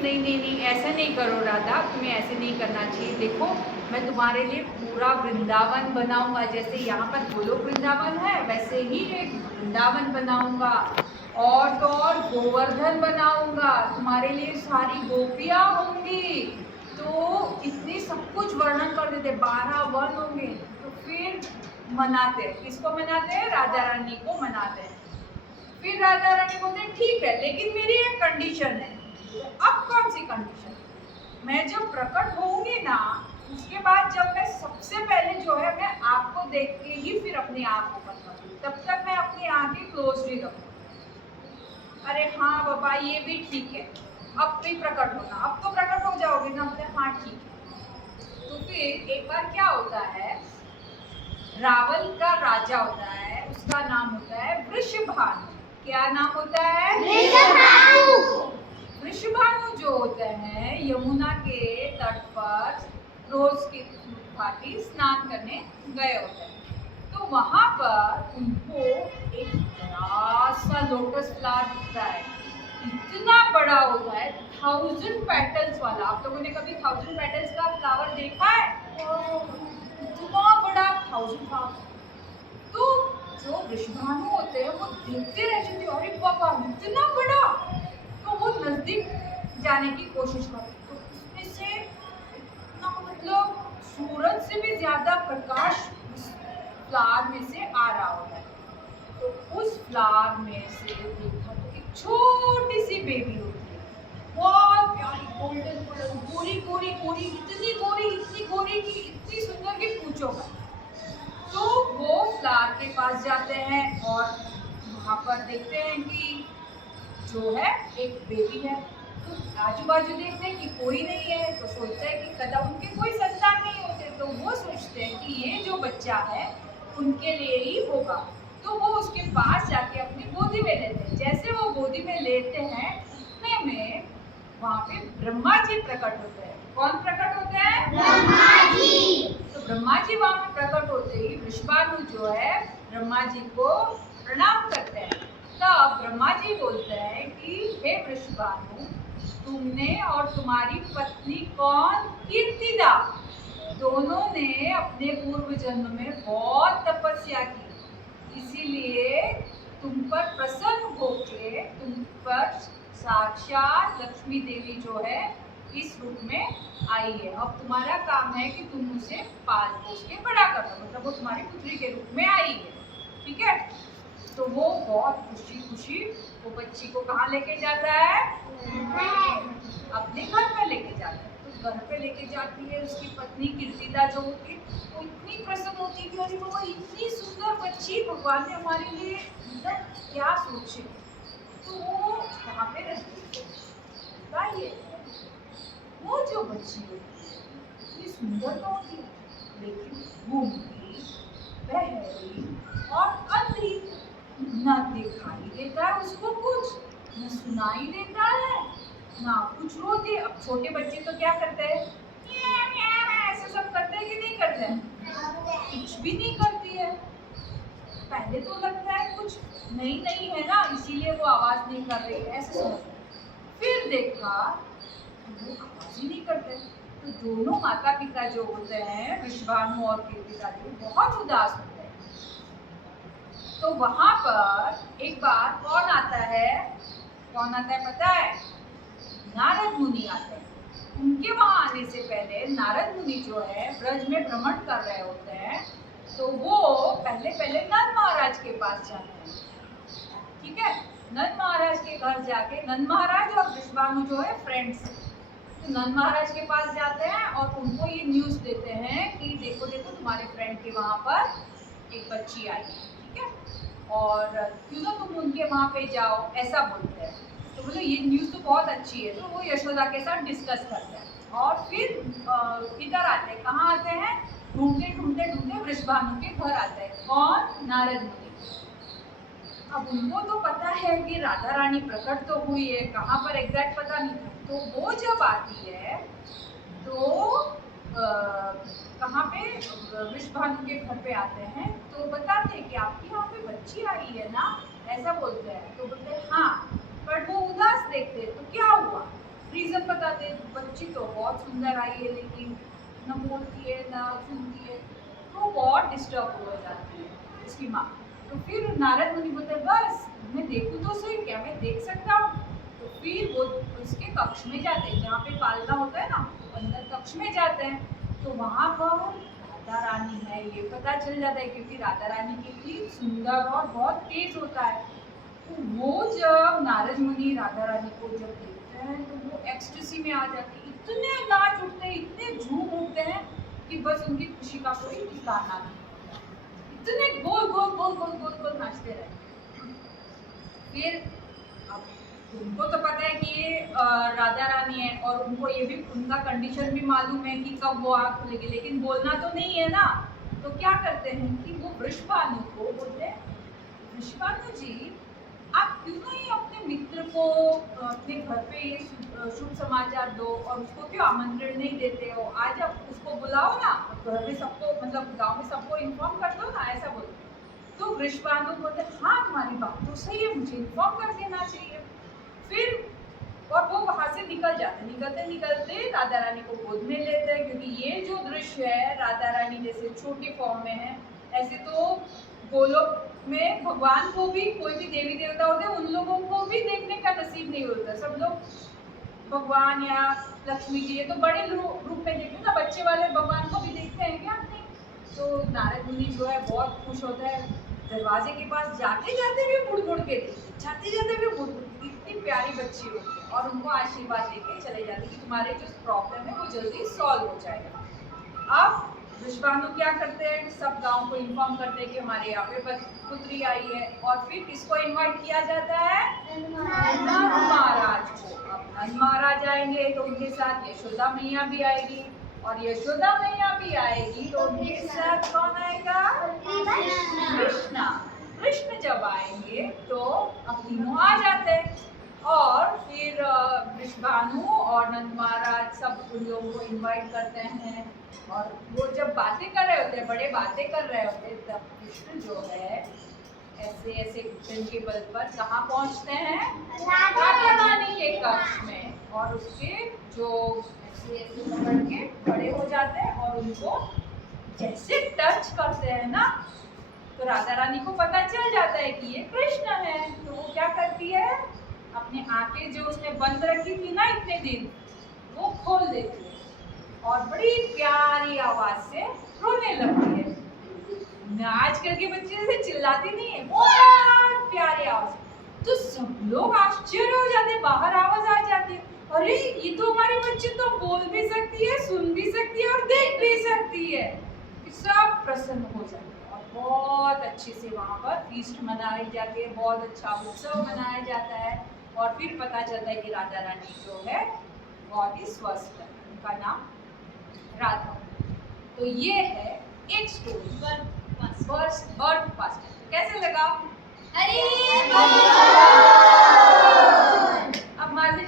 नहीं नहीं नहीं, ऐसा नहीं करो राधा, तुम्हें ऐसे नहीं करना चाहिए। देखो, मैं तुम्हारे लिए पूरा वृंदावन बनाऊंगा, जैसे यहाँ पर गोलोक वृंदावन है वैसे ही एक वृंदावन बनाऊंगा। और तो और गोवर्धन बनाऊंगा, तुम्हारे लिए सारी गोपियां होंगी। तो इतनी सब कुछ वर्णन कर देते, 12 वन होंगे। तो फिर मनाते हैं, किसको मनाते हैं? राधा रानी को मनाते हैं। फिर राधा रानी बोलते हैं ठीक है, लेकिन मेरी एक कंडीशन है। अब कौन सी कंडीशन? मैं जब प्रकट होंगी ना, उसके बाद जब मैं सबसे पहले जो है मैं आपको देख के ही फिर अपनी आँख ओपन करूँगी, तब तक मैं अपनी आँखें क्लोज नहीं रखूँगी। अरे हाँ बाबा, ये भी ठीक है, अब भी प्रकट होना, अब तो प्रकट हो जाओगे ना? बोले हाँ ठीक है। तो फिर एक बार क्या होता है, रावल का राजा होता है, उसका नाम होता है वृषभानु। क्या नाम होता है? वृषभानु। वृषभानु जो होते हैं यमुना के तट पर रोज की भांति स्नान करने गए होते हैं। तो वहां पर उनको एक बड़ा सा लोटस फ्लावर दिखता है। इतना बड़ा होता है, 1000 पेटल्स वाला। आप लोगों ने कभी 1000 पेटल्स का फ्लावर देखा है? इतना बड़ा 1000 फ्लावर। तो जो वृषभानु होते हैं वो देखते रह जाते, अरे बाबा इतना बड़ा। तो वो नजदीक जाने की कोशिश करते, तो उसमें से इतना मतलब सूरज से भी ज्यादा प्रकाश उस फ्लावर में से आ रहा होता है। तो उस फ्लावर में से देखा तो एक छोटी सी बेबी होती है, बहुत प्यारी, गोल्डन गोल्डन, गोरी गोरी गोरी, इतनी गोरी कि इतनी सुंदर कि पूछो मत। तो वो फ्लावर के पास जाते हैं और वहाँ पर देखते हैं कि जो है एक बेबी है। तो आजू बाजू देखते हैं कि कोई नहीं है, तो सोचते हैं कि कदा उनके कोई संतान नहीं होते, तो वो सोचते हैं कि ये जो बच्चा है उनके लिए ही होगा। तो वो उसके पास जाके अपनी गोदी में लेते हैं। जैसे वो गोदी में लेते हैं, उतने में वहाँ पे ब्रह्मा जी प्रकट होते हैं। कौन प्रकट होते हैं? ब्रह्मा जी। तो ब्रह्मा जी वहाँ पे प्रकट होते ही वृषभानु जो है ब्रह्मा जी को प्रणाम करते हैं। तब ब्रह्मा जी बोलते हैं कि हे वृषभानु, तुमने और तुम्हारी पत्नी कौन? कीर्तिदा, दोनों ने अपने पूर्व जन्म में बहुत तपस्या की, इसीलिए तुम पर प्रसन्न होके तुम पर साक्षात लक्ष्मी देवी जो है इस रूप में आई है। अब तुम्हारा काम है कि तुम उसे पाल पोस के बड़ा कर दो, मतलब वो तुम्हारी पुत्री के रूप में आई है। ठीक है? तो वो बहुत खुशी खुशी वो बच्ची को कहाँ लेके जाता है? अपने घर पे लेके जाता है। तो घर पे लेके जाती है, उसकी पत्नी कीर्तिदा जो होती है वो इतनी प्रसन्न होती है कि अरे वो इतनी सुंदर बच्ची भगवान ने हमारे लिए मतलब क्या सोचे। तो वो वहाँ पे रहती है, वो जो बच्ची होती है इतनी सुंदर तो होती है, लेकिन घूमती, बहरी और अंधी, ना दिखाई देता है उसको कुछ, न सुनाई देता है, ना कुछ होती है। अब छोटे बच्चे तो क्या करते हैं? ऐसे सब करते हैं कि नहीं करते हैं? कुछ भी नहीं करती है। पहले तो लगता है कुछ नई नई है ना, इसीलिए वो आवाज नहीं कर रही है, ऐसे सोचते हैं। फिर देखा वो आवाज ही नहीं करते। तो दोनों माता पिता जो होते हैं वृषभानु और कीर्तिदा जी बहुत उदास होते हैं। तो वहां पर एक बार कौन आता है? कौन आता है पता है? नारद मुनि आते हैं। उनके वहां आने से पहले नारद मुनि जो है ब्रज में भ्रमण कर रहे होते हैं, तो वो पहले पहले नंद महाराज के पास जाते हैं। ठीक है? नंद महाराज के घर जाके, नंद महाराज और वृषभानु जो है फ्रेंड्स, तो नंद महाराज के पास जाते हैं और उनको ये न्यूज़ देते हैं कि देखो देखो तुम्हारे फ्रेंड के वहाँ पर एक बच्ची आई है। ठीक है? और क्यों ना तुम उनके वहाँ पे जाओ, ऐसा बोलते हैं। तो बोले ये न्यूज़ तो बहुत अच्छी है। तो वो यशोदा के साथ डिस्कस करते हैं और फिर इधर आते हैं। कहाँ आते हैं? ढूंढते ढूंढते ढूंढते वृषभानु के घर आते हैं। कौन? नारद मुनि। अब उनको तो पता है कि राधा रानी प्रकट तो हुई है, कहाँ पर एग्जैक्ट पता नहीं था। तो वो जब आती है तो कहाँ पे? वृषभानु के घर पे आते हैं। तो बताते हैं कि आपके यहाँ पे बच्ची आई है ना, ऐसा बोलते हैं। तो बोलते हैं हाँ, पर वो उदास देखते हैं। तो क्या हुआ? रीजन रीजन बताते हैं, बच्ची तो बहुत सुंदर आई है लेकिन न बोलती है ना सुनती है, तो बहुत डिस्टर्ब हो जाती है उसकी माँ। तो फिर नारद मुनि बोलते बस मैं देखूँ तो सही, क्या मैं देख सकता हूँ? तो फिर वो उसके कक्ष में जाते हैं जहाँ पे पालना होता है ना, अंदर कक्ष में जाते हैं। तो वहाँ पर राधा रानी है ये पता चल जाता है, क्योंकि राधा रानी कितनी सुंदर और बहुत तेज होता है। तो वो जब नारद मुनि राधा रानी को जब देखते हैं तो वो एक्सटेसी में आ जाते हैं, इतने नाच उठते हैं, इतने झूम उठते हैं कि बस उनकी खुशी का कोई ठिकाना नहीं, इतने गोल गोल गोल गोल गोल गोल नाचते रहे। फिर अब उनको तो पता है कि ये राधा रानी है और उनको ये भी उनका कंडीशन भी मालूम है कि कब वो आँख खुलेगी, लेकिन बोलना तो नहीं है ना। तो क्या करते हैं कि वो वृषभानु को बोलते हैं, वृषभानु जी आप क्यों नहीं अपने मित्र को अपने घर पे ये शुभ समाचार दो और उसको क्यों आमंत्रण नहीं देते हो? आज आप उसको बुलाओ ना, घर में सबको मतलब गांव में सबको इन्फॉर्म कर दो ना, ऐसा बोलते। तो वृषभानु बोलते हाँ तुम्हारी बात तो सही है, मुझे इन्फॉर्म कर देना चाहिए। फिर और वो वहां से निकल जाते, निकलते निकलते राधा रानी को गोद में लेते हैं, क्योंकि ये जो दृश्य है राधा रानी जैसे छोटी फॉर्म में है, ऐसे तो गोलोक में भगवान को भी कोई भी देवी देवता होते हैं उन लोगों को भी देखने का नसीब नहीं होता। सब लोग भगवान या लक्ष्मी जी ये तो बड़े रूप में देखते हैं ना, बच्चे वाले भगवान को भी देखते हैं क्या? नहीं। तो नारद मुनि जो है बहुत खुश होता है, दरवाजे के पास जाते जाते भी मुड़ मुड़ के देखते, जाते जाते भी मुड़ मुड़ के, इतनी प्यारी बच्ची होती है और उनको आशीर्वाद देके चले जाते कि तुम्हारे जो प्रॉब्लम है वो जल्दी सॉल्व हो जाएगा। अब वृषभानु क्या करते हैं, सब गांव को इन्फॉर्म करते हैं कि हमारे यहाँ पे पुत्री आई है, और फिर किसको इनवाइट किया जाता है? नंद महाराज को। अब नंद महाराज आएंगे तो उनके साथ यशोदा मैया भी आएगी, और यशोदा मैया भी आएगी तो उनके साथ कौन आएगा? कृष्णा। कृष्ण जब आएंगे तो अब तीनों आ जाते हैं, और फिर वृषभानु और नंद महाराज सब उन लोगों को इनवाइट करते हैं, और वो जब बातें कर रहे होते हैं, बड़े बातें कर रहे होते हैं, तब कृष्ण जो है ऐसे ऐसे घुटन के बल पर कहाँ पहुँचते हैं? राधा रानी के कक्ष में, और उसके जो ऐसे ऐसे पकड़ के खड़े हो जाते हैं और उनको जैसे टच करते हैं ना, तो राधा रानी को पता चल जाता है कि ये कृष्ण है। तो वो क्या करती है, अपनी आंखें जो उसने बंद रखी थी ना इतने दिन, वो खोल देती है और बड़ी प्यारी आवाज से रोने लगती है। आजकल के बच्चे जैसे चिल्लाती नहीं है, बहुत प्यारी आवाज। तो सब लोग आश्चर्य हो जाते, बाहर आवाज आ जाती है, अरे ये तो हमारी बच्ची तो बोल भी सकती है, सुन भी सकती है और देख भी सकती है। सब प्रसन्न हो जाते हैं और बहुत अच्छे से वहाँ पर फीस्ट मनाई जाती है, बहुत अच्छा उत्सव मनाया जाता है, और फिर पता चलता है कि राधा रानी जो है बहुत ही स्वस्थ है, उनका नाम राधा। तो ये है एक स्टोरी, बर्थ पास्ट। कैसे लगा? अरे